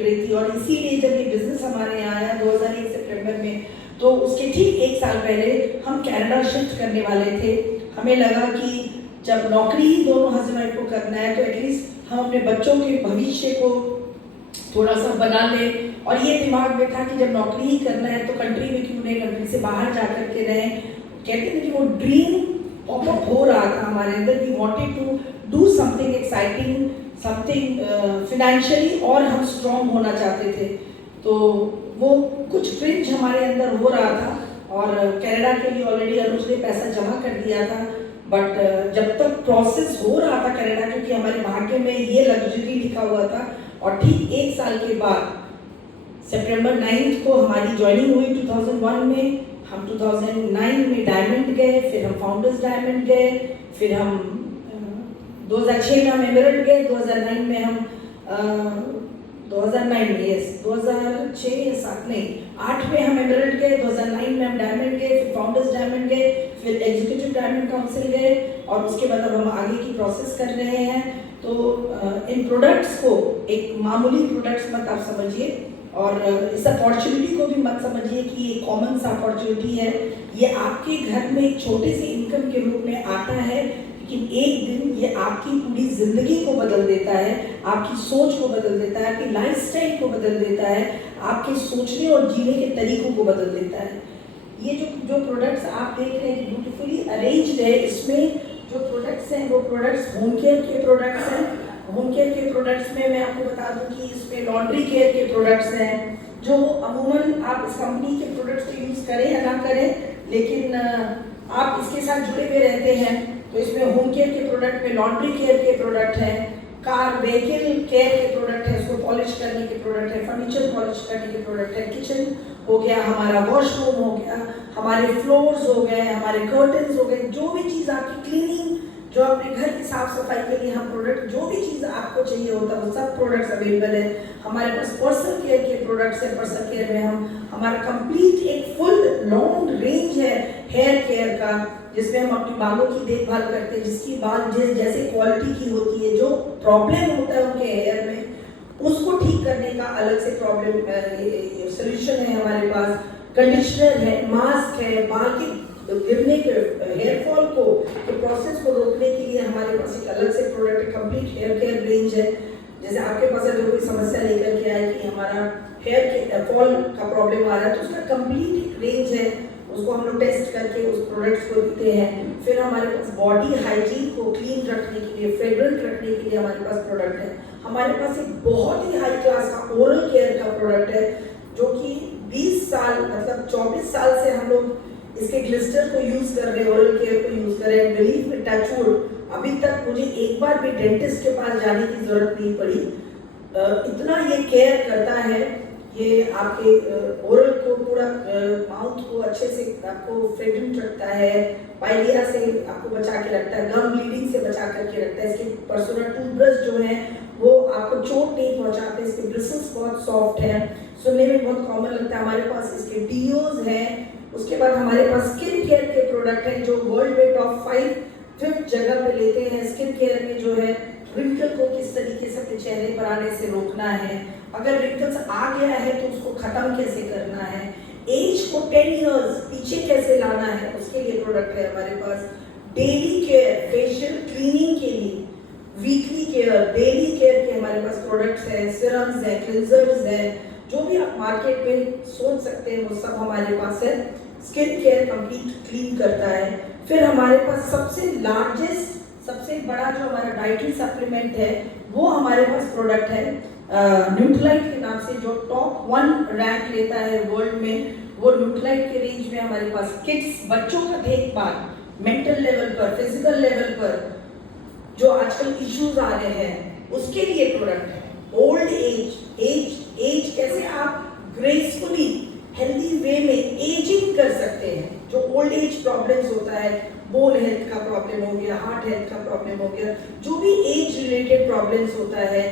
रही थी। और इसीलिए जब ये बिजनेस हमारे यहाँ आया 2001 सितंबर में, तो उसके ठीक 1 साल पहले हम कनाडा शिफ्ट करने वाले थे। हमें लगा कि जब नौकरी ही दोनों हस्बैंड वाइफ को करना है तो एटलीस्ट हम अपने बच्चों के भविष्य को थोड़ा सा बना लें। और ये दिमाग में था कि जब नौकरी ही करना है तो कंट्री में क्यों नहीं, कंट्री से बाहर जा कर के रहें। कहते हैं कि वो ड्रीम पॉपअप हो रहा था हमारे अंदर। We wanted to do something exciting, something financially, और हम स्ट्रॉन्ग होना चाहते थे। तो वो कुछ फ्रिंज हमारे अंदर हो रहा था। और कनाडा के लिए ऑलरेडी अनुज ने पैसा जमा कर दिया था। बट जब तक प्रोसेस हो रहा था कनाडा, क्योंकि हमारे भाग्य में ये लग्जरी लिखा हुआ था, और ठीक 1 साल के बाद सितंबर 9 को हमारी ज्वाइनिंग हुई 2001 में। हम 2009 में डायमंड गए, फिर हम फाउंडर्स डायमंड गए, फिर हम 2006 में हम एमरल्ड गए, 2009 में हम 2009 में, यस 2006 या 7 नहीं 8 में हम एमरल्ड गए, 2009 में हम डायमंड गए, फिर फाउंडर्स डायमंड गए, फिर एग्जीक्यूटिव डायमंड काउंसिल गए, और उसके बाद अब हम आगे की प्रोसेस कर रहे हैं। तो इन प्रोडक्ट्स को एक मामूली प्रोडक्ट्स मत आप समझिए, और इस अपॉर्चुनिटी को भी मत समझिए कि ये कॉमन सा अपॉर्चुनिटी है। ये आपके घर में एक छोटे से इनकम के रूप में आता है, लेकिन एक दिन ये आपकी पूरी जिंदगी को बदल देता है, आपकी सोच को बदल देता है, आपकी लाइफस्टाइल को बदल देता है, आपके सोचने और जीने के तरीकों को बदल देता है। ये जो प्रोडक्ट्स आप देख रहे हैं ब्यूटीफुली अरेंज्ड है, इसमें जो प्रोडक्ट्स हैं वो प्रोडक्ट्स होम केयर के प्रोडक्ट्स हैं। होम केयर के प्रोडक्ट्स में मैं आपको बता दूं कि इसमें लॉन्ड्री केयर के प्रोडक्ट्स हैं, जो अमूमन आप इस कंपनी के प्रोडक्ट्स को यूज़ करें या ना करें, लेकिन आप इसके साथ जुड़े हुए रहते हैं। तो इसमें होम केयर के प्रोडक्ट में लॉन्ड्री केयर के प्रोडक्ट हैं, कार व्हीकल केयर के प्रोडक्ट है, उसको पॉलिश करने के प्रोडक्ट है, फर्नीचर पॉलिश करने के प्रोडक्ट है, किचन हो गया, हमारा वॉशरूम हो गया, हमारे फ्लोर्स हो गए, हमारे कर्टन्स हो गए, जो भी चीज़ आपकी क्लीनिंग, जो अपने घर की साफ सफाई के लिए हम प्रोडक्ट, जो भी चीज़ आपको चाहिए होता है वो सब प्रोडक्ट्स अवेलेबल है। हमारे पास पर्सनल केयर के प्रोडक्ट्स है। पर्सनल केयर में हमारा कंप्लीट एक फुल लॉन्ग रेंज है हेयर केयर का, जिसमें हम अपनी बालों की देखभाल करते हैं, जिसकी बाल जैसे क्वालिटी की होती है, जो प्रॉब्लम होता है उनके हेयर में, उसको ठीक करने का अलग से प्रॉब्लम सोल्यूशन है हमारे पास। कंडीशनर है, मास्क है, बाल के गिरने के हेयर फॉल को के प्रोसेस को रोकने के लिए हमारे पास एक अलग से product complete hair care range है। जैसे आपके पास अगर कोई समस्या लेकर के आए कि हमारा हेयर फॉल का प्रॉब्लम आ रहा है, तो उसका कंप्लीट एक रेंज है, उसको हम लोग टेस्ट करके उस प्रोडक्ट्स को देते हैं। फिर हमारे पास बॉडी हाइजीन को क्लीन रखने के लिए, फ्रेग्रेंट रखने के लिए हमारे पास प्रोडक्ट है। हमारे पास एक बहुत ही हाई क्लास का ओरल केयर का प्रोडक्ट है, जो कि 20 साल मतलब 24 साल से हम लोग इसके ग्लिस्टर को यूज कर रहे हैं, ओरल केयर को यूज कर रहे हैं। बिलीव में टचवुड, अभी तक मुझे एक बार भी डेंटिस्ट के पास जाने की जरूरत नहीं पड़ी। इतना ये केयर करता है, ये आपके ओरल को पूरा माउथ को अच्छे से आपको फ्रेग्रेंट रखता है, पाइलिया से आपको बचा के रखता है, गम ब्लीडिंग से बचा करके रखता है। इसके पर्सोना टूथब्रश जो है वो आपको चोट नहीं पहुंचाते, इसके ब्रिसल्स बहुत सॉफ्ट है, सुनने में बहुत कॉमन लगता है। हमारे पास इसके डीओज हैं। उसके बाद हमारे पास स्किन केयर के प्रोडक्ट हैं, जो वर्ल्ड में टॉप 5 जगह पे लेते हैं। स्किन केयर में जो है रिंकल को किस तरीके से अपने चेहरे पर आने से रोकना है, अगर रिंकल्स आ गया है तो उसको खत्म कैसे करना है, एज को 10 इयर्स पीछे कैसे लाना है, उसके लिए प्रोडक्ट है हमारे पास। डेली केयर, फेशियल क्लीनिंग के लिए, वीकली केयर, डेली केयर के हमारे पास प्रोडक्ट्स हैं, सिरम्स है, क्लिंजर्स है, जो भी आप मार्केट में सोच सकते हैं वो सब हमारे पास है। स्किन केयर कंप्लीट क्लीन करता है। फिर हमारे पास सबसे लार्जेस्ट, सबसे बड़ा जो हमारा डाइटरी सप्लीमेंट है, वो हमारे पास प्रोडक्ट है न्यूट्रीलाइट के नाम से, जो टॉप 1 रैंक लेता है वर्ल्ड में। वो न्यूट्रीलाइट के रेंज में हमारे पास किड्स, बच्चों का देखभाल, मेंटल लेवल पर, फिजिकल लेवल पर जो आजकल इश्यूज आ रहे हैं, उसके लिए प्रोडक्ट है। ओल्ड एज कैसे आप ग्रेसफुली हेल्दी वे में एजिंग कर सकते हैं। जो ओल्ड एज प्रॉब्लम्स होता है, बोन हेल्थ का प्रॉब्लम हो गया, हार्ट हेल्थ का प्रॉब्लम हो गया, जो भी एज रिलेटेड प्रॉब्लम्स होता है,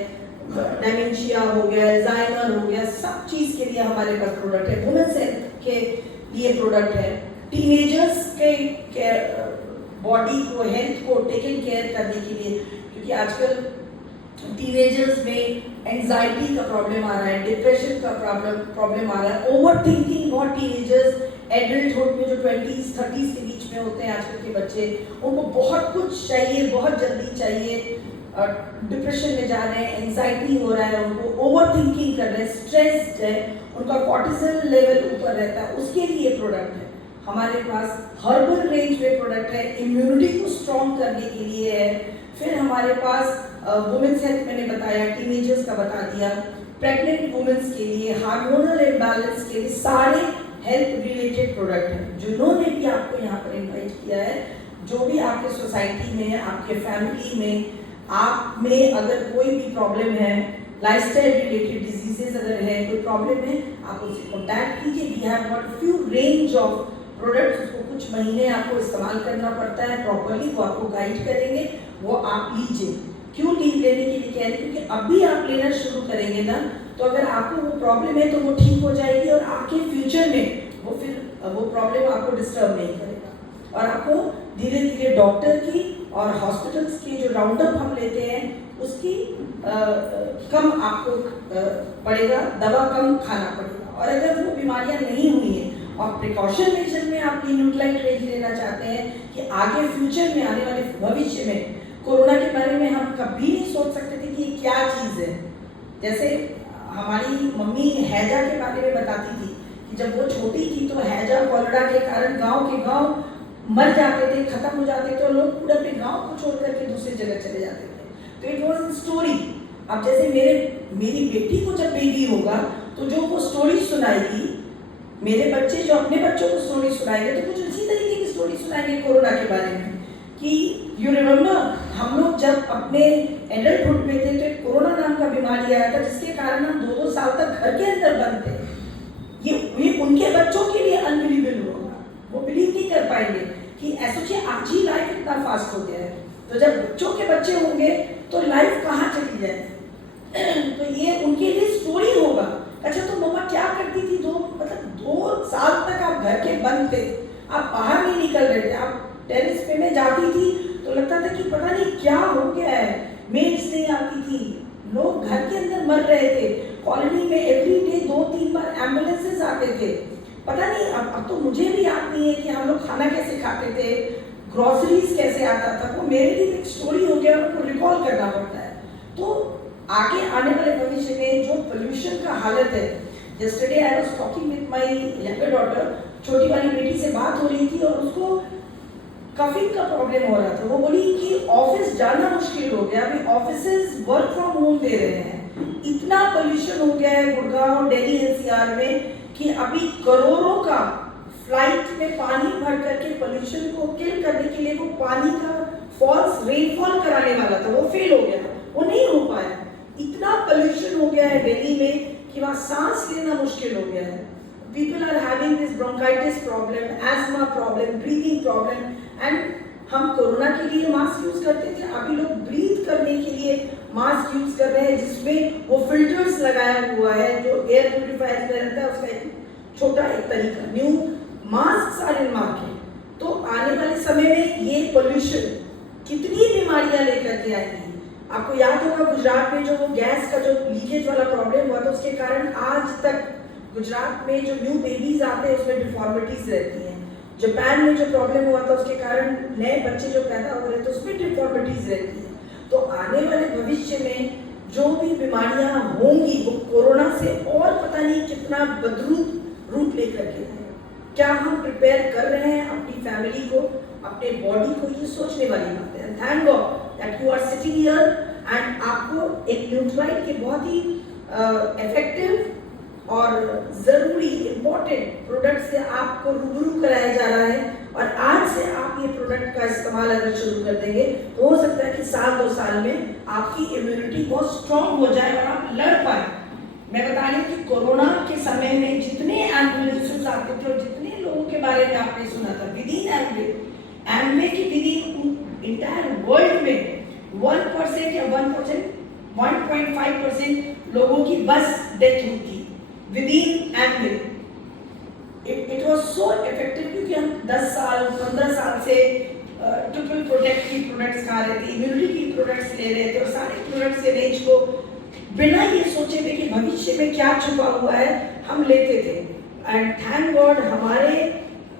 डायमेंशिया हो गया, अल्जाइमर हो गया, सब चीज के लिए हमारे पास प्रोडक्ट है। वुमेन्स हेल्थ के लिए प्रोडक्ट है। टीनेजर्स के बॉडी को, हेल्थ को टेकन केयर करने के लिए, क्योंकि आजकल टीनेजर्स में एंजाइटी का प्रॉब्लम आ रहा है, डिप्रेशन का प्रॉब्लम आ रहा है, ओवर थिंकिंग। बहुत टीनेजर्स एडल्टहुड में जो 20s 30s के बीच में होते हैं आजकल के बच्चे, उनको बहुत कुछ चाहिए, बहुत जल्दी चाहिए, डिप्रेशन में जा रहे हैं, एंजाइटी हो रहा है उनको, ओवर थिंकिंग कर रहे हैं, स्ट्रेस्ड है, उनका कॉर्टिसोल लेवल ऊपर रहता है। उसके लिए प्रोडक्ट है हमारे पास, हर्बल रेंज में प्रोडक्ट है, इम्यूनिटी को स्ट्रॉन्ग करने के लिए है। फिर हमारे पास वुमेन्स हेल्थ मैंने बताया, टीनेजर्स का बता दिया, प्रेग्नेंट वुमेन्स के लिए, हार्मोनल इम्बैलेंस के लिए, सारे हेल्थ रिलेटेड प्रोडक्ट हैं। जिन्होंने भी आपको यहाँ पर इन्वाइट किया है, जो भी आपके सोसाइटी में, आपके फैमिली में, आप में अगर कोई भी प्रॉब्लम है, लाइफस्टाइल रिलेटेड डिजीजेस अगर है, कोई प्रॉब्लम है, आप उससे कॉन्टैक्ट कीजिए। We have got few range of products. उसको कुछ महीने आपको इस्तेमाल करना पड़ता है प्रॉपरली, वो आपको गाइड करेंगे, वो आप लीजिए। क्यों लेने के लिए कह रहे हैं? क्योंकि अभी आप लेना शुरू करेंगे ना, तो अगर आपको वो प्रॉब्लम है तो वो ठीक हो जाएगी, और आपके फ्यूचर में वो प्रॉब्लम आपको डिस्टर्ब नहीं करेगा। और आपको धीरे धीरे डॉक्टर की और हॉस्पिटल्स की जो राउंड अप हम लेते हैं उसकी कम आपको पड़ेगा, दवा कम खाना पड़ेगा। और अगर वो बीमारियां नहीं हुई हैं और प्रिकॉशन मेजर में आप न्यूट्राइट रेंज लेना चाहते हैं कि आगे फ्यूचर में, आने वाले भविष्य में, कोरोना के बारे में हम कभी नहीं सोच सकते थे कि ये क्या चीज़ है। जैसे हमारी मम्मी हैजा के बारे में बताती थी कि जब वो छोटी थी तो हैजा कॉलेरा के कारण गांव के गांव मर जाते थे, खत्म हो जाते थे, और लोग पूरे अपने गांव को छोड़ करके दूसरी जगह चले जाते थे। तो इट वॉज स्टोरी। अब जैसे मेरी बेटी को जब बेबी होगा तो जो वो स्टोरी सुनाएगी, मेरे बच्चे जो अपने बच्चों को स्टोरी सुनाएंगे तो कुछ इसी तरीके की स्टोरी सुनाएंगे कोरोना के बारे में। कि यू रिमेम्बर, हम लोग जब अपने एडल्टहुड में थे तो एक कोरोना नाम का बीमारी आया था, जिसके कारण हम 2-2 साल तक घर के अंदर बंद थे। ये उनके बच्चों के लिए अनबिलीवेबल होगा, वो बिलीव नहीं कर पाएंगे कि ऐसा आज ही लाइफ इतना फास्ट हो गया है। तो जब बच्चों के बच्चे होंगे तो लाइफ कहाँ चली जाए। तो ये उनके लिए स्टोरी होगा। अच्छा, तो मम्मा क्या करती थी? 2 साल तक आप घर के बंद थे, आप बाहर नहीं निकल रहे थे, आप टेरेस पे में जाती थी तो लगता था कि पता नहीं क्या हो गया है, मेड्स नहीं आती थी, लोग घर के अंदर मर रहे थे, कॉलोनी में एवरी डे 2-3 बार एम्बुलेंसेस आते थे। पता नहीं, अब तो मुझे भी याद नहीं है कि हम लोग खाना कैसे खाते थे, ग्रोसरीज कैसे आता था। वो मेरे लिए एक स्टोरी हो गया, उनको रिकॉल करना पड़ता है। तो आगे आने वाले भविष्य में जो पोल्यूशन का हालत है, yesterday I was talking with my younger daughter, छोटी वाली बेटी से बात हो रही थी और उसको कफिंग का प्रॉब्लम हो रहा था। वो बोली कि ऑफिस जाना मुश्किल हो गया, अभी ऑफिसेज वर्क फ्रॉम होम दे रहे हैं, इतना पोल्यूशन हो गया है गुड़गांव, दिल्ली एनसीआर में कि अभी करोड़ों का फ्लाइट में पानी भर करके पोल्यूशन को किल करने के लिए वो पानी का फॉल्स रेनफॉल कराने वाला था, वो फेल हो गया, वो नहीं हो पाया। इतना पोल्यूशन हो गया है दिल्ली में कि वहाँ सांस लेना मुश्किल हो गया है। People are having this bronchitis problem, asthma problem, breathing problem, and हम कोरोना के लिए मास्क यूज करते थे, अभी लोग ब्रीथ करने के लिए मास्क यूज कर रहे हैं, जिसमें वो फिल्टर्स लगाया हुआ है जो एयर प्यूरिफायर में रहता है, उसका एक छोटा एक तरीका। New mask are in market. तो आने वाले समय में ये पोल्यूशन कितनी बीमारियां लेकर के आएगी। आपको याद होगा गुजरात में जो वो गैस का जो लीकेज वाला प्रॉब्लम हुआ था, उसके कारण आज तक गुजरात में जो न्यू बेबीज आते हैं उसमें डिफॉर्मिटीज रहती हैं। जापान में जो प्रॉब्लम हुआ था उसके कारण नए बच्चे जो पैदा हो रहे थे उसमें डिफॉर्मिटीज रहती है। तो आने वाले भविष्य में जो भी बीमारियां होंगी वो कोरोना से और पता नहीं कितना बदरूप रूप लेकर के आएगा। क्या हम प्रिपेयर कर रहे हैं अपनी फैमिली को, अपने बॉडी को? ये सोचने वाली बात है। Thank God that you are sitting here and आपको एक न्यूट्राइट के बहुत ही इफेक्टिव और ज़रूरी इम्पोर्टेंट प्रोडक्ट से आपको रूबरू कराया जा रहा है। और आज से आप ये प्रोडक्ट का इस्तेमाल अगर शुरू कर देंगे तो हो सकता है कि 1-2 साल में आपकी इम्यूनिटी बहुत स्ट्रॉन्ग हो जाए और आप लड़ पाए। मैं बता रही हूँ कि कोरोना के समय में जितने एम्बुलेंसेस आते थे और जितने लोगों के बारे में आपने सुना था, विदिन एम्वे की विदिन इंटायर वर्ल्ड में 1% या 1.5% लोगों की बस डेथ हुई थी within Amway. It was so effective क्योंकि हम 10 साल 15 साल से ट्रिपल प्रोटेक्ट की प्रोडक्ट्स खा रहे थे, इम्यूनिटी की प्रोडक्ट्स ले रहे थे और सारे प्रोडक्ट्स के रेंज को बिना ये सोचे थे कि भविष्य में क्या छुपा हुआ है हम लेते थे। एंड थैंक गॉड हमारे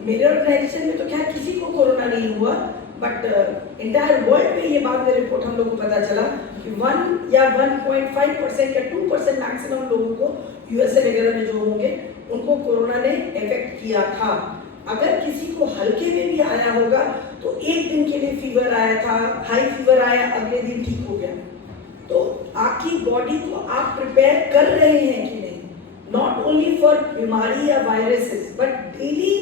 मेरे ऑर्गेनाइजेशन में तो क्या किसी को कोरोना नहीं हुआ, बट इंटायर वर्ल्ड में ये बात में रिपोर्ट हम लोगों को पता चला कि 1 या 1.5% या 2% मैक्सिमम लोगों को यूएसए वगैरह में जो होंगे उनको कोरोना ने इफेक्ट किया था। अगर किसी को हल्के में भी आया होगा तो एक दिन के लिए फीवर आया था, हाई फीवर आया, अगले दिन ठीक हो गया। तो आपकी बॉडी को आप प्रिपेयर कर रहे हैं कि नहीं, नॉट ओनली फॉर बीमारी या वायरसेस बट डेली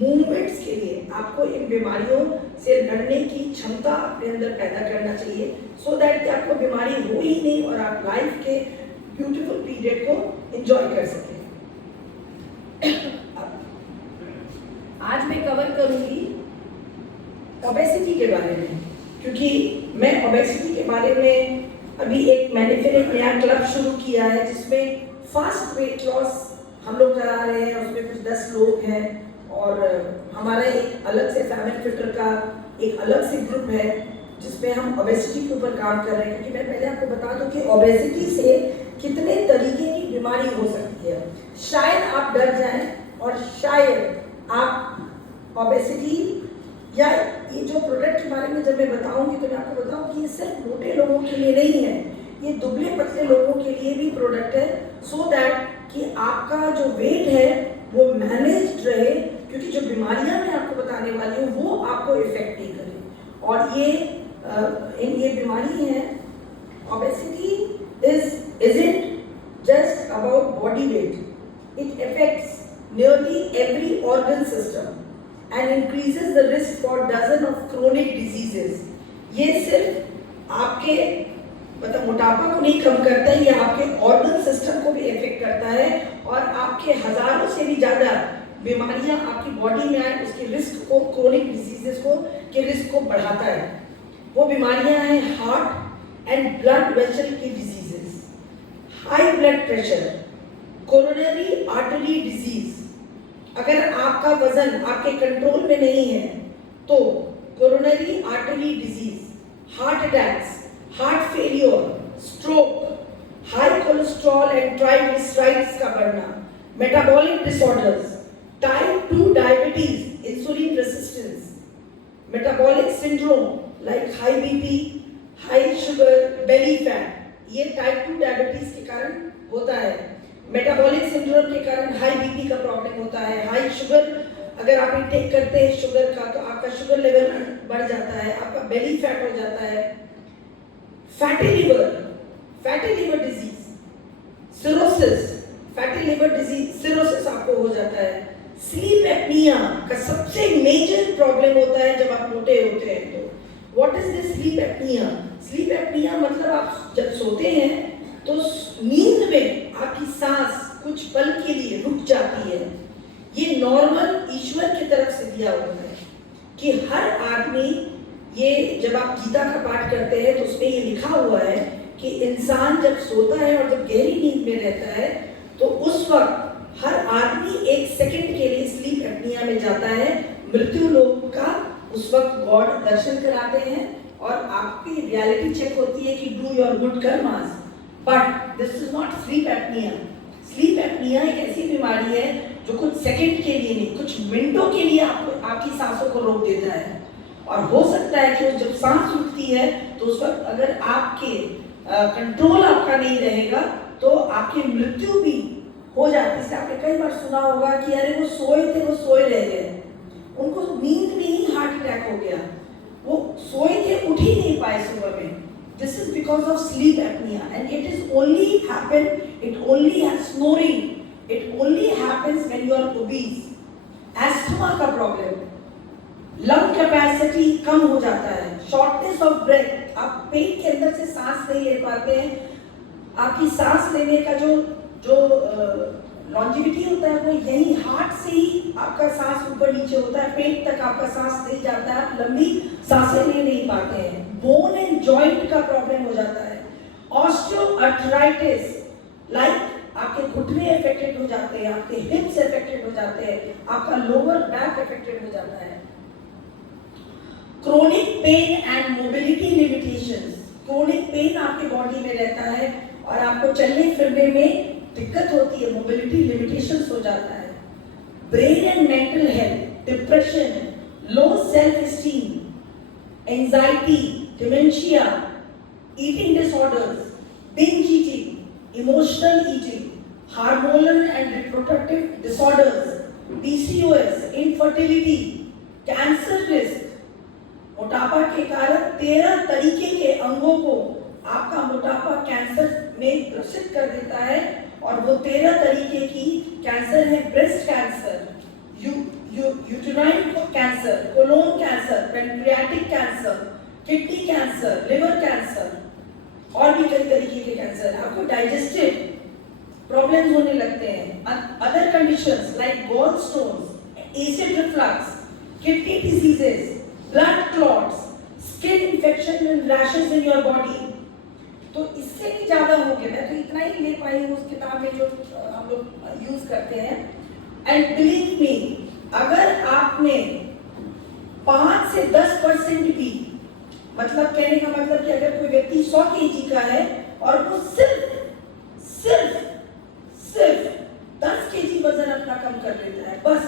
मूवमेंट्स के लिए आपको इन बीमारियों से लड़ने की क्षमता अपने अंदर पैदा करना चाहिए, सो दैट कि आपको बीमारी हो ही नहीं और आप लाइफ के ब्यूटीफुल पीरियड को एंजॉय कर सकें। आज मैं कवर करूंगी ओबेसिटी के बारे में, क्योंकि मैं ओबेसिटी के बारे में अभी मैंने फिर एक नया क्लब शुरू किया है जिसमें फास्ट वेट लॉस हम लोग करा रहे हैं। उसमें कुछ 10 लोग हैं और हमारा एक अलग से फैमिली फिल्टर का एक अलग से ग्रुप है जिसमें हम ओबेसिटी के ऊपर काम कर रहे हैं। क्योंकि मैं पहले आपको बता दूं कि ओबेसिटी से कितने तरीके की बीमारी हो सकती है। शायद आप डर जाएं और शायद आप ओबेसिटी या ये जो प्रोडक्ट के बारे में जब मैं बताऊंगी तो मैं आपको बताऊं कि ये सिर्फ मोटे लोगों के लिए नहीं है, ये दुबले पतले लोगों के लिए भी प्रोडक्ट है, सो दैट कि आपका जो वेट है वो मैनेज्ड रहे, क्योंकि जो बीमारियां मैं आपको बताने वाली हूँ वो आपको इफेक्ट नहीं करें। और ये बीमारी है obesity isn't just about body weight, it affects nearly every organ system and increases the risk for dozen of chronic diseases। ये सिर्फ आपके मतलब मोटापा को नहीं कम करता है, ये आपके ऑर्गन सिस्टम को भी इफेक्ट करता है और आपके हजारों से भी ज्यादा बीमारियां आपकी बॉडी में आए उसके रिस्क को, क्रोनिक डिजीजेस को के रिस्क को बढ़ाता है। वो बीमारियां हैं हार्ट एंड ब्लड वेसल की diseases, high blood pressure, coronary artery disease. अगर आपका वजन आपके कंट्रोल में नहीं है तो coronary artery disease, heart attacks, heart failure, stroke, high cholesterol and triglycerides का बढ़ना, metabolic disorders, type 2 diabetes, insulin resistance, metabolic syndrome like high BP, high sugar, belly fat, ये टाइप 2 डायबिटीज के कारण होता है। मेटाबॉलिक सिंड्रोम के कारण high BP का प्रॉब्लम होता है। हाई शुगर अगर आप इंटेक करते हैं शुगर का तो आपका शुगर लेवल बढ़ जाता है, आपका बेली फैट हो जाता है। Fatty liver disease, cirrhosis, fatty liver disease, cirrhosis आपको हो जाता है। स्लीप एपनिया का सबसे मेजर प्रॉब्लम होता है जब आप मोटे होते हैं। तो what is this sleep apnoea? Sleep apnoea मतलब आप जब सोते हैं तो नींद में आपकी सांस कुछ पल के लिए रुक जाती है। ये नॉर्मल ईश्वर की तरफ से दिया हुआ है कि हर आदमी, ये जब आप गीता का पाठ करते हैं तो उसमें ये लिखा हुआ है कि इंसान जब सोता है और जब गहरी नींद में रहता है तो उस वक्त हर आदमी 1 सेकंड के लिए स्लीप एपनिया में जाता है। मृत्यु लोक का उस वक्त गॉड दर्शन कराते हैं और आपकी रियलिटी चेक होती है कि do your good karmas. But this is not sleep apnoea. Sleep apnoea एक ऐसी बीमारी है जो कुछ सेकंड के लिए नहीं, कुछ मिनटों के लिए आपकी सांसों को रोक देता है। और हो सकता है कि जब सांस रुकती है तो उस वक्त अगर आपके कंट्रोल आपका नहीं रहेगा तो आपकी मृत्यु भी हो जाती है। इसलिए आपने कई बार सुना होगा कि अरे वो सोए थे, वो सोए रह गए, उनको नींद में ही हार्ट अटैक हो गया, वो सोए थे, उठ ही नहीं पाए सुबह में। This is because of sleep apnea, and it is only happen. It only has snoring. It only happens when you are obese. Asthma का problem, lung capacity कम हो जाता है, shortness of breath, आप पेट के अंदर से सांस नहीं ले पाते हैं। आपकी सांस लेने का जो लॉन्जिविटी होता है वो यही हार्ट से ही आपका सांस ऊपर नीचे होता है, पेट तक आपका सांस नहीं जाता है, आप लंबी सांसें ले नहीं पाते हैं। बोन एंड जॉइंट का प्रॉब्लम हो जाता है। ऑस्टियोआर्थराइटिस, लाइक आपके घुटने अफेक्टेड हो जाते हैं, आपके हिप्स अफेक्टेड हो जाते हैं, आपका लोअर बैक अफेक्टेड हो जाता है। Chronic pain and mobility limitations. Chronic pain आपके बॉडी में रहता है और आपको चलने फिरने में दिक्कत होती है, मोबिलिटी लिमिटेशंस हो जाता है। Brain and mental health, depression, low self esteem, anxiety, dementia, eating disorders, binge eating, emotional eating, hormonal and reproductive disorders, PCOS, infertility, cancer risk. मोटापा के कारण 13 तरीके के अंगों को आपका मोटापा कैंसर में ग्रसित कर देता है और वो 13 तरीके की कैंसर है। Breast cancer, uterine cancer, colon cancer, pancreatic cancer, kidney cancer, liver cancer और भी कई तरीके के कैंसर। आपको डाइजेस्टिव प्रॉब्लम्स होने लगते हैं। Other conditions like gall stones, acid reflux, kidney diseases, blood clots, skin infection and rashes in your body. तो इससे भी ज्यादा हो गया। मैं तो इतना ही ले पाई हूँ उस किताब में जो हम लोग यूज करते हैं। एंड बिलीव मी, अगर आपने 5 से 10% भी, मतलब कहने का मतलब कि अगर कोई व्यक्ति 100 kg का है और वो सिर्फ 10 kg वजन अपना कम कर लेता है बस,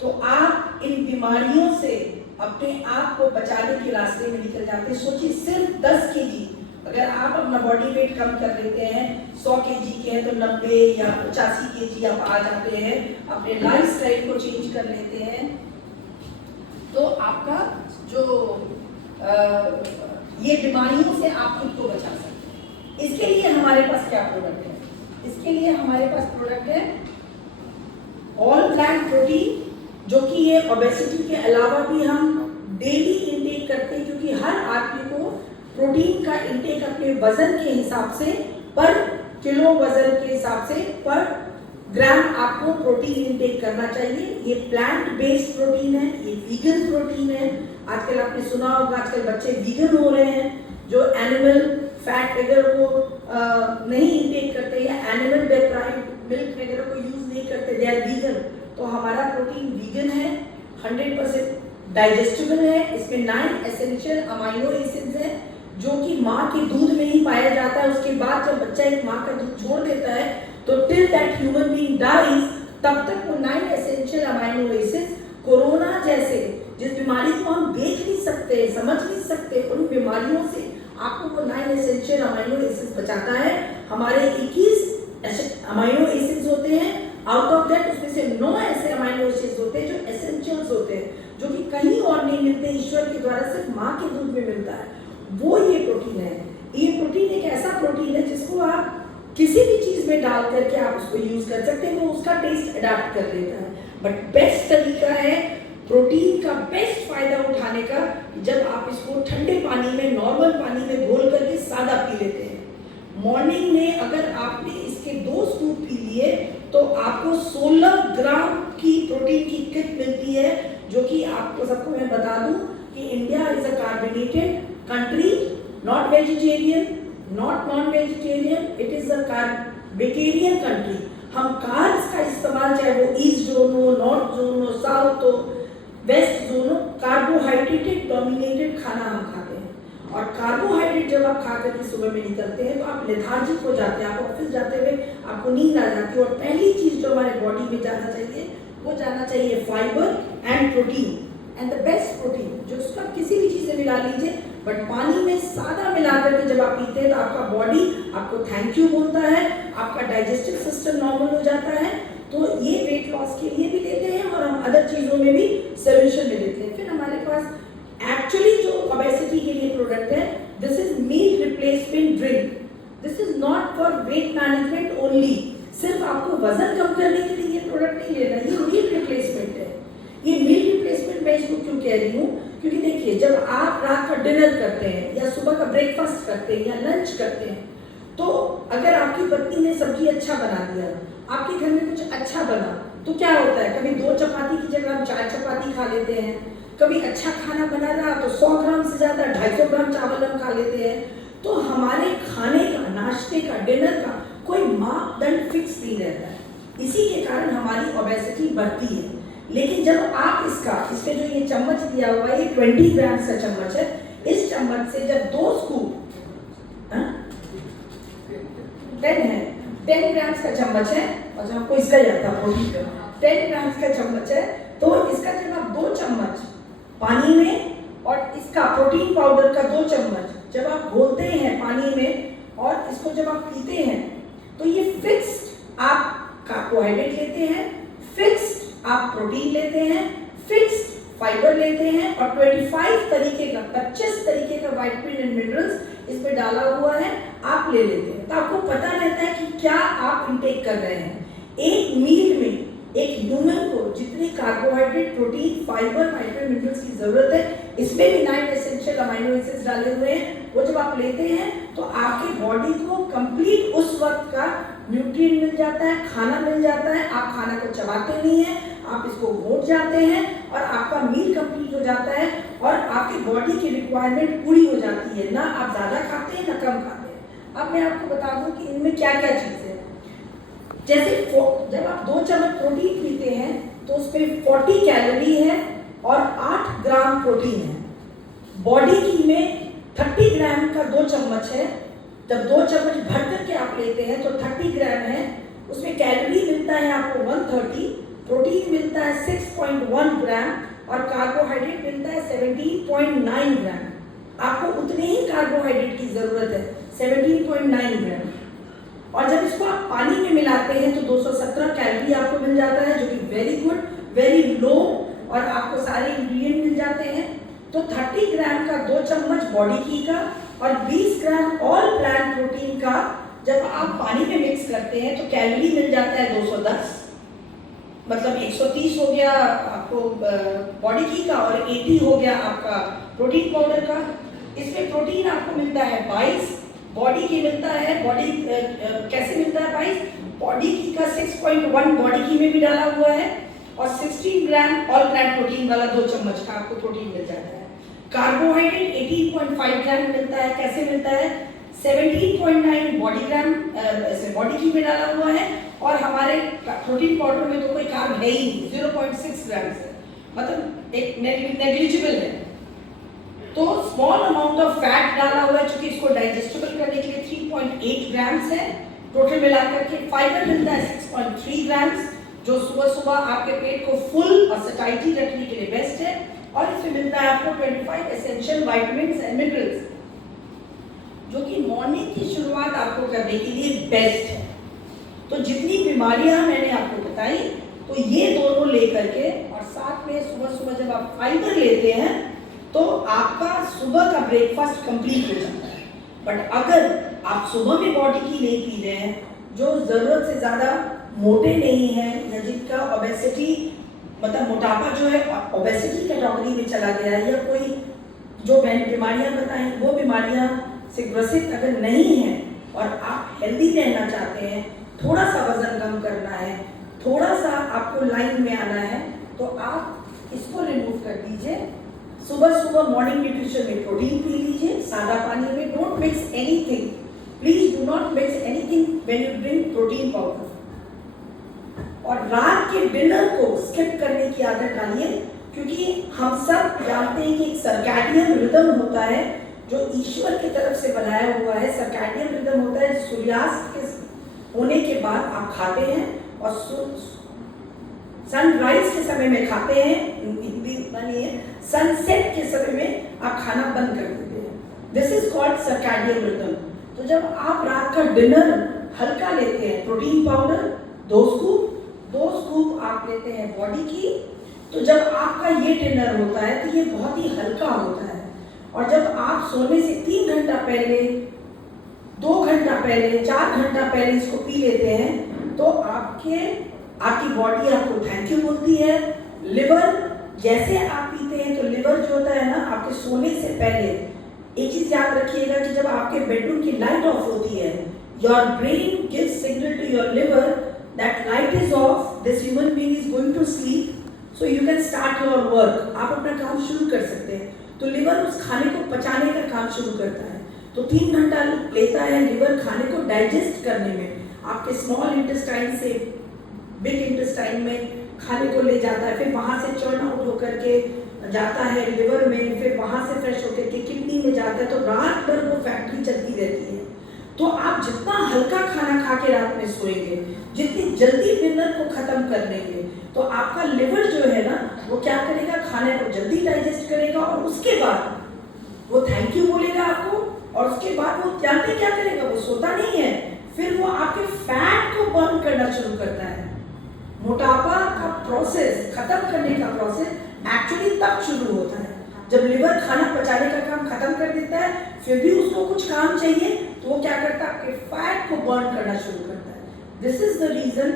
तो आप इन बीमारियों से अपने आप को बचाने के रास्ते में निकल जाते हैं। सोचिए, सिर्फ 10 kg अगर आप अपना बॉडी वेट कम कर लेते हैं, 100 kg के हैं तो 90 या 85 kg आप आ जाते हैं, अपने लाइफ स्टाइल को चेंज कर लेते हैं, तो आपका जो ये बीमारियों से आप खुद को बचा सकते हैं। इसके लिए हमारे पास क्या प्रोडक्ट है? इसके लिए हमारे पास प्रोडक्ट है ऑल प्लांट प्रोटीन, जो कि ये ओबेसिटी के अलावा भी हम डेली इंटेक करते हैं, क्योंकि हर आदमी को प्रोटीन का इंटेक अपने वजन के हिसाब से, पर किलो वजन के हिसाब से, पर ग्राम आपको प्रोटीन इंटेक करना चाहिए। ये प्लांट बेस्ड प्रोटीन है, ये वीगन प्रोटीन है। आजकल आपने सुना होगा, आजकल बच्चे वीगन हो रहे हैं, जो एनिमल फैट वगैरह को नहीं इंटेक करते या एनिमल डेप्राइव्ड मिल्क वगैरह को यूज नहीं करते, दे आर वीगन। तो हमारा प्रोटीन वीगन है, 100% डाइजेस्टेबल है। इसमें 9 एसेंशियल अमाइनो एसिड्स हैं, जो कि माँ के दूध में ही पाया जाता है। उसके बाद जब बच्चा एक माँ का दूध छोड़ देता है, तो till that human being dies, तब तक वो 9 एसेंशियल अमाइनो एसिड्स, कोरोना जैसे जिस बीमारी को हम देख नहीं सकते, समझ नहीं सकते, उन बीमारियों से आपको वो 9 एसेंशियल अमाइनो एसिड्स बचाता है। हमारे 21 अमाइनो एसिड्स होते हैं, आउट ऑफ दैट उसमें से 9 ऐसे अमाइनो एसिड्स होते हैं जो एसेंशियल्स होते हैं, जो कि कहीं और नहीं मिलते, ईश्वर के द्वारा सिर्फ माँ के दूध में मिलता है। वो ये प्रोटीन है। ये प्रोटीन एक ऐसा प्रोटीन है जिसको आप किसी भी चीज में डाल करके आप उसको यूज कर सकते हैं, वो उसका टेस्ट अडॉप्ट कर लेता है। बट बेस्ट तरीका है प्रोटीन का बेस्ट फायदा उठाने का, जब आप इसको ठंडे पानी में, नॉर्मल पानी में घोल करके सादा पी लेते हैं। मॉर्निंग में अगर आपने इसके 2 स्कूप पी लिए तो आपको 16 ग्राम की प्रोटीन की किट मिलती है, जो कि आपको सबको मैं बता दूं कि India is a carbonated country, not vegetarian, not non vegetarian, it is a carbonaterian country. हम कार्ब्स का इस्तेमाल, चाहे वो ईस्ट जोन हो, नॉर्थ जोन हो, साउथ हो, वेस्ट जोन हो, कार्बोहाइड्रेटेड डोमिनेटेड खाना हम खाते हैं। और कार्बोहाइड्रेट जब आप खा करके सुबह में निकलते हैं तो आप लेथार्जिक हो जाते हैं, आप ऑफिस जाते हुए आपको नींद आ जाती है। और पहली चीज जो हमारे बॉडी में जाना चाहिए, वो जाना चाहिए fibre and protein, and the best protein, जो उसका किसी भी चीज से मिला लीजिए, बट पानी में सादा मिला करके जब आप पीते हैं तो आपका बॉडी आपको थैंक यू बोलता है, आपका डाइजेस्टिव सिस्टम नॉर्मल हो जाता है। तो ये वेट लॉस के लिए भी लेते हैं और हम अदर चीजों में भी सोल्यूशन ले लेते हैं। फिर हमारे पास एक्चुअली जो ओबेसिटी के लिए प्रोडक्ट है, this is meal replacement drink. This is not for weight management only. सिर्फ आपको वजन कम करने के लिए ये प्रोडक्ट नहीं लेना, ये मील रिप्लेसमेंट है। ये मील रिप्लेसमेंट मैं इसको क्यों कह रही हूँ, क्योंकि देखिए, जब आप रात का डिनर करते हैं या सुबह का ब्रेकफास्ट करते हैं या लंच करते हैं, तो अगर आपकी पत्नी ने सब्जी अच्छा बना दिया, आपके घर में कुछ अच्छा बना, तो क्या होता है, कभी 2 चपाती की जगह हम 4 चपाती खा लेते हैं। कभी अच्छा खाना बना रहा तो 100 ग्राम से ज्यादा 250 ग्राम चावल हम खा लेते हैं। तो हमारे खाने का, नाश्ते का, डिनर का कोई मापदंड फिक्स नहीं रहता है। इसी के कारण हमारी ओबेसिटी बढ़ती है। लेकिन जब आप इसमें जो ये चम्मच दिया हुआ है, ये 20 ग्राम का चम्मच है। इस चम्मच से जब 2 स्कूप 10 है, 10 ग्राम का चम्मच है, और जब आपको इसका याद था प्रोटीन का 10 ग्राम का चम्मच है, तो इसका जब आप 2 चम्मच पानी में और इसका प्रोटीन पाउडर का 2 चम्मच जब आप घोलते हैं पानी में और इसको जब आप पीते हैं, तो ये फिक्स्ड आप कार्बोहाइड्रेट लेते हैं, फिक्स्ड आप प्रोटीन लेते हैं, फिक्स्ड फाइबर लेते हैं, और 25 तरीके का 25 तरीके का विटामिन एंड मिनरल्स इसमें डाला हुआ है, आप ले लेते हैं। तो आपको पता रहता है कि क्या आप इनटेक कर रहे हैं। एक मील में एक ह्यूमन को जितनी carbohydrate, protein, fibre, vitamin minerals की जरूरत है, इसमें भी 9 एसेंशियल अमीनो एसिड्स डाले हुए हैं, वो जब आप लेते हैं तो आपके बॉडी को कंप्लीट उस वक्त का न्यूट्रिएंट मिल जाता है, खाना मिल जाता है। आप खाना को चबाते नहीं हैं, आप इसको घोट जाते हैं और आपका मील कंप्लीट हो जाता है और आपकी बॉडी की रिक्वायरमेंट पूरी हो जाती है। ना आप ज़्यादा खाते हैं ना कम खाते हैं। अब मैं आपको बता दूं कि इनमें क्या क्या चीज़ है। जैसे जब आप 2 चम्मच प्रोटीन पीते हैं तो उसमें 40 कैलोरी है और 8 ग्राम प्रोटीन है। बॉडी की में 30 ग्राम का 2 चम्मच है। जब 2 चम्मच भर करके आप लेते हैं तो 30 ग्राम है। उसमें कैलोरी मिलता है आपको 130, प्रोटीन मिलता है 6.1 ग्राम और कार्बोहाइड्रेट मिलता है 17.9 ग्राम। आपको उतने ही कार्बोहाइड्रेट की जरूरत है, 17.9 ग्राम। और जब इसको आप पानी में मिलाते हैं तो 217 कैलोरी आपको मिल जाता है, जो कि वेरी गुड, वेरी लो, और आपको सारे इंग्रेडिएंट मिल जाते हैं। तो 30 ग्राम का 2 चम्मच बॉडी की का और 20 ग्राम ऑल प्लांट प्रोटीन का जब आप पानी में मिक्स करते हैं तो कैलोरी मिल जाता है 210, मतलब 130 हो गया आपको बॉडी की का और 80 हो गया आपका प्रोटीन पाउडर का। इसमें प्रोटीन आपको मिलता है 22, बॉडी की मिलता है कैसे मिलता है 22, बॉडी की का 6.1 बॉडी की में भी डाला हुआ है और 16 ग्राम ऑल प्लांट प्रोटीन वाला 2 चम्मच का आपको प्रोटीन मिल जाता है। कार्बोहाइड्रेट 18.5 ग्राम मिलता है, कैसे मिलता है 17.9 बॉडी की में डाला हुआ है और हमारे प्रोटीन पाउडर में तो कोई कार्ब है ही नहीं, 0.6 ग्राम से, मतलब एक नेग्लिजिबल है। तो स्मॉल अमाउंट ऑफ फैट डाला हुआ है, चूंकि इसको डाइजेस्टेबल करने के लिए 3.8 ग्राम्स है टोटल मिलाकर के। फाइबर मिलता है 6.3 ग्राम्स, जो सुबह सुबह आपके पेट को फुल और सटाइटी रखने के लिए बेस्ट है। और इसमें मिलता है आपको 25 एसेंशियल विटामिन्स एंड मिनरल्स, जो कि मॉर्निंग की शुरुआत आपको करने के लिए बेस्ट है। तो जितनी बीमारियां मैंने आपको बताई, तो ये दोनों लेकर के और साथ में सुबह सुबह जब आप फाइबर लेते हैं तो आपका सुबह का ब्रेकफास्ट कंप्लीट हो जाता है। बट अगर आप सुबह में बॉडी की नहीं पी रहे हैं, जो ज़रूरत से ज़्यादा मोटे नहीं हैं या जिनका ओबेसिटी मतलब मोटापा जो है ओबेसिटी कैटेगरी में चला गया है, या कोई जो मैंने बीमारियां बताई वो बीमारियां से ग्रसित अगर नहीं है और आप हेल्दी रहना चाहते हैं, थोड़ा सा वजन कम करना है, थोड़ा सा आपको लाइन में आना है, तो आप इसको रिमूव कर दीजिए। सुबह सुबह मॉर्निंग न्यूट्रिशन में प्रोटीन पी लीजिए सादा पानी में। Don't mix anything, please do not mix anything when you drink protein powder. और रात के डिनर को स्किप करने की आदत डालिए, क्योंकि हम सब जानते हैं कि एक सर्कैडियन रिदम होता है जो ईश्वर की तरफ से बनाया हुआ है। सर्कैडियन रिदम होता है सूर्यास्त के होने के बाद आप खाते हैं और सनराइज के समय में खाते हैं, हिंदी उतना नहीं है, सनसेट के समय में आप खाना बंद कर देते हैं। This is called circadian rhythm. तो जब आप रात का डिनर हल्का लेते हैं, प्रोटीन पाउडर 2 स्कूप आप लेते हैं बॉडी की, तो जब आपका ये डिनर होता है तो ये बहुत ही हल्का होता है। और जब आप सोने से 3 घंटा पहले, 2 घंटा पहले, 4 घंटा पहले इसको पी लेते हैं, तो आपकी बॉडी आपको थैंक यू बोलती है। लिवर जैसे आप पीते हैं तो लिवर जो होता है ना, आपके सोने से पहले एक चीज याद रखिएगा कि जब आपके बेडरूम की लाइट ऑफ होती है, your brain gives signal to your liver that light is off, this human being is going to sleep, so you can start your work. आप अपना काम शुरू कर सकते हैं। तो लिवर उस खाने को पचाने का काम शुरू करता है। तो 3 घंटा लेता है लिवर खाने को डाइजेस्ट करने में, आपके स्मॉल इंटेस्टाइन से बिग इंटेस्टाइन में खाने को ले जाता है, फिर वहाँ से चर्न आउट होकर के जाता है लिवर में, फिर वहाँ से फ्रेश होकर के किडनी में जाता है, तो रात भर वो फैक्ट्री चलती रहती है। तो आप जितना हल्का खाना खा के रात में सोएंगे, जितनी जल्दी डिनर को खत्म कर लेंगे, तो आपका लिवर जो है ना वो क्या करेगा, खाने को जल्दी डाइजेस्ट करेगा, और उसके बाद वो थैंक यू बोलेगा आपको, और उसके बाद वो जानते क्या करेगा, वो सोता नहीं है, फिर वो आपके फैट को बर्न करना शुरू करता है। मोटापा का प्रोसेस, खत्म करने का प्रोसेस एक्चुअली तब शुरू होता है जब लिवर खाना पचाने का काम खत्म कर देता है, फिर भी उसको कुछ काम चाहिए, तो वो क्या करता है, आपके फैट को बर्न करना शुरू करता है। दिस इज द रीजन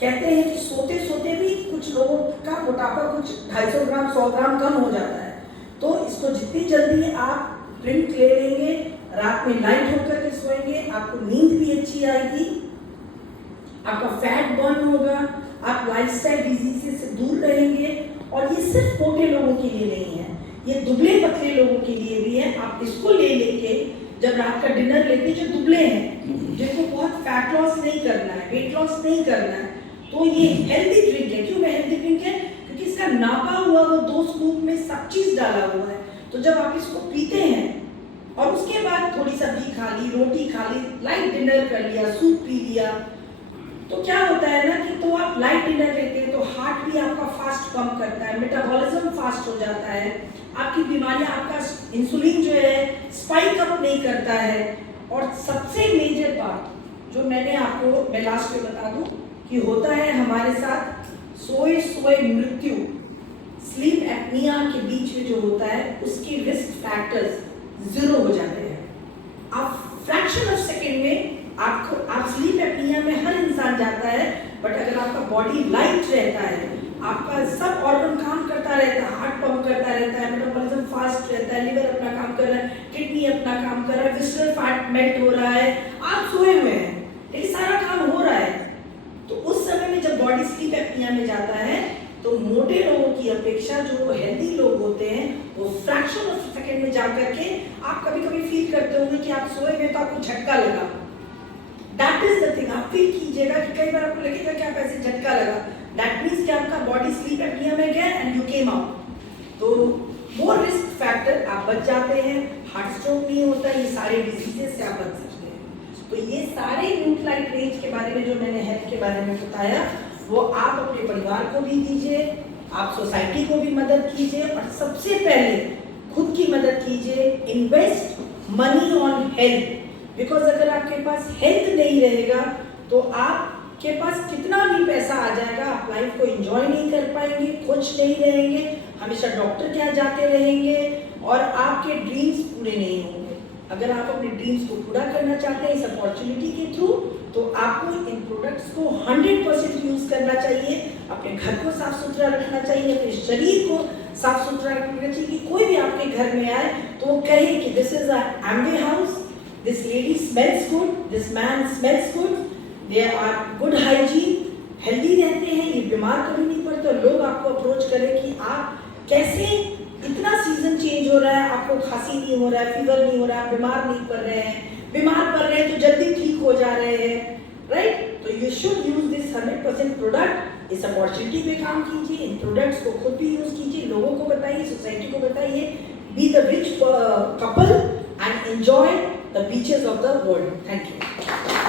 कहते हैं कि सोते सोते भी कुछ लोगों का मोटापा कुछ 250 ग्राम 100 ग्राम कम हो जाता है। तो इसको जितनी जल्दी आप ड्रिंक ले लेंगे, रात में लाइट होकर के सोएंगे, आपको नींद भी अच्छी आएगी, आपका फैट बर्न होगा, आप लाइफस्टाइल डिजीजेस से दूर रहेंगे। और ये सिर्फ मोटे लोगों के लिए नहीं है, ये दुबले पतले लोगों के लिए भी है। आप इसको ले लेके जब रात का डिनर लेते, जो दुबले हैं, जिनको बहुत फैट लॉस नहीं करना है, वेट लॉस नहीं करना है, तो ये हेल्दी ड्रिंक है। क्यों हेल्दी ड्रिंक है? क्योंकि इसका नापा हुआ वो 2 स्कूप में सब चीज डाला हुआ है। तो जब आप इसको पीते हैं और उसके बाद थोड़ी सब्जी खा ली, रोटी खा ली, लाइट डिनर कर लिया, सूप पी लिया, तो क्या होता है ना कि तो आप लाइट डिनर लेते हैं तो हार्ट भी आपका फास्ट पंप करता है, मेटाबॉलिज्म फास्ट हो जाता है, आपकी बीमारियां, आपका इंसुलिन जो है स्पाइक अप नहीं करता है। और सबसे मेजर बात जो मैंने आपको, मैं लास्ट में बता दूं कि होता है हमारे साथ, सोए सोए मृत्यु, स्लीप एपनिया के बीच में जो होता है, उसके रिस्क फैक्टर्स 0 हो जाते हैं। आप फ्रैक्शन ऑफ सेकेंड में आप स्लीप एपनिया में हर इंसान जाता है, बट अगर आपका बॉडी लाइट रहता है, आपका सब ऑर्गन काम करता रहता है, हार्ट पंप करता रहता है, मेटाबॉलिज्म फास्ट रहता है, लिवर अपना काम कर रहा है, किडनी अपना काम कर रहा है, विसरल फैट मेल्ट हो रहा है, आप सोए हुए हैं, लेकिन सारा काम हो रहा है। तो उस समय में जब बॉडी स्लीप एपनिया में जाता है, तो मोटे लोगों की अपेक्षा जो हेल्दी लोग होते हैं, वो फ्रैक्शन ऑफ सेकेंड में जाकर के, आप कभी कभी फील करते होंगे कि आप सोए हुए तो आपको झटका लगा। That is the thing, आप फील कीजिएगा कि कई बार आपको लगेगा कि आप ऐसे झटका लगा, that means कि आपका बॉडी स्लीप एपनिया में गया and you came out। तो वो रिस्क फैक्टर आप बच जाते हैं, हार्ट स्ट्रोक नहीं होता, ये सारे डिजीजेस से आप बच सकते हैं। तो ये सारे न्यूट्राइट रेंज के बारे में जो मैंने हेल्थ के बारे में बताया, वो आप अपने परिवार को भी दीजिए, आप सोसाइटी को भी मदद कीजिए, और सबसे पहले खुद की मदद कीजिए। Invest money on health, because अगर आपके पास हेल्थ नहीं रहेगा तो आपके पास कितना भी पैसा आ जाएगा, आप लाइफ को एंजॉय नहीं कर पाएंगे, खुश नहीं रहेंगे, हमेशा डॉक्टर के यहाँ जाते रहेंगे, और आपके ड्रीम्स पूरे नहीं होंगे। अगर आप अपने ड्रीम्स को पूरा करना चाहते हैं इस अपॉर्चुनिटी के थ्रू, तो आपको इन प्रोडक्ट्स को 100% यूज करना चाहिए। अपने घर को साफ सुथरा रखना चाहिए, अपने शरीर को साफ सुथरा रखना चाहिए। कोई भी आपके घर में आए तो वो कहे कि this is a Amway house, this lady smells good, this man smells good, they are good hygiene, healthy रहते हैं, ये बीमार कभी नहीं पड़ते। लोग आपको अप्रोच करें कि आप कैसे, इतना सीजन चेंज हो रहा है, आपको खांसी नहीं हो रहा है, फीवर नहीं हो रहा है, बीमार नहीं पड़ रहे हैं, बीमार पड़ रहे हैं तो जल्दी ठीक हो जा रहे हैं, राइट? तो you should use this 100% product. इस अपॉर्चुनिटी पे काम कीजिए, इन प्रोडक्ट्स को खुद भी यूज कीजिए, लोगों को बताइए, सोसाइटी को बताइए। Be the rich couple and enjoy the beaches of the world. Thank you.